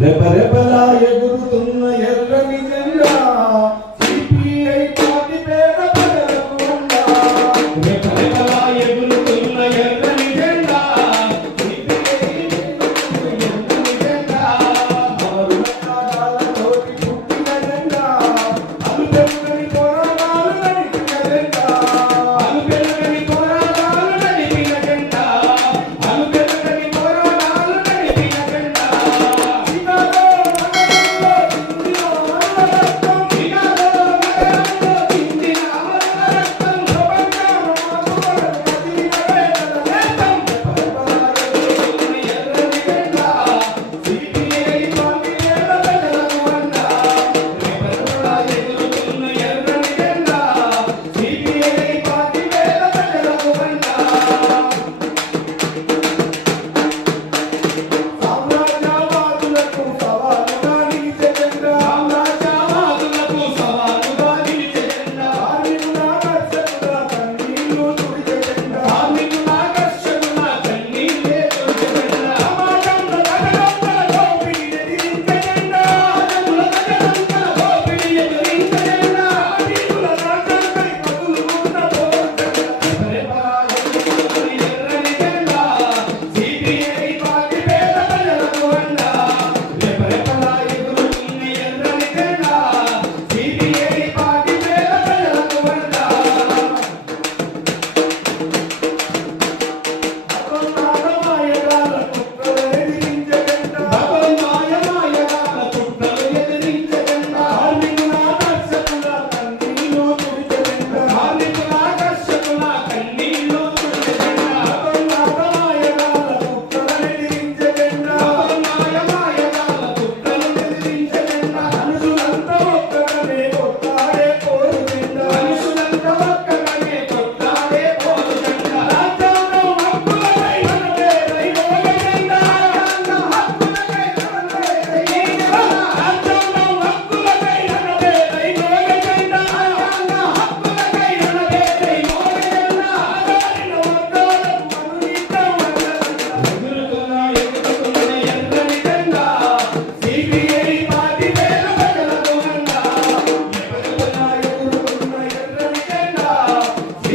రెపరెపలా ఎగురుతున్న ఎర్రని జెండా CPI party పేద ప్రజలకు రెపరెపలా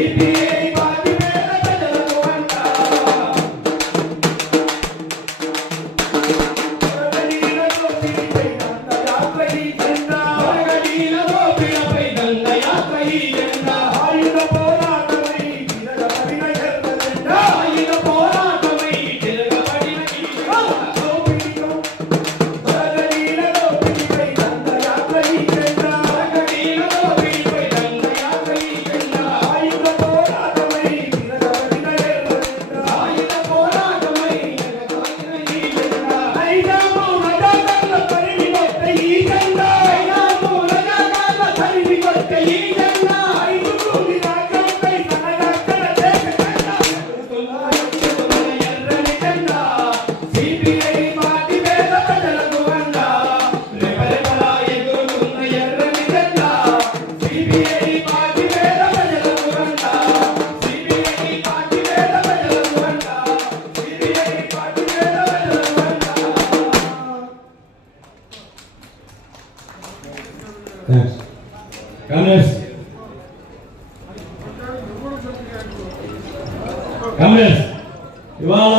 సిపిఐ కాంగ్రెస్ కాంగ్రెస్ ఇవాళ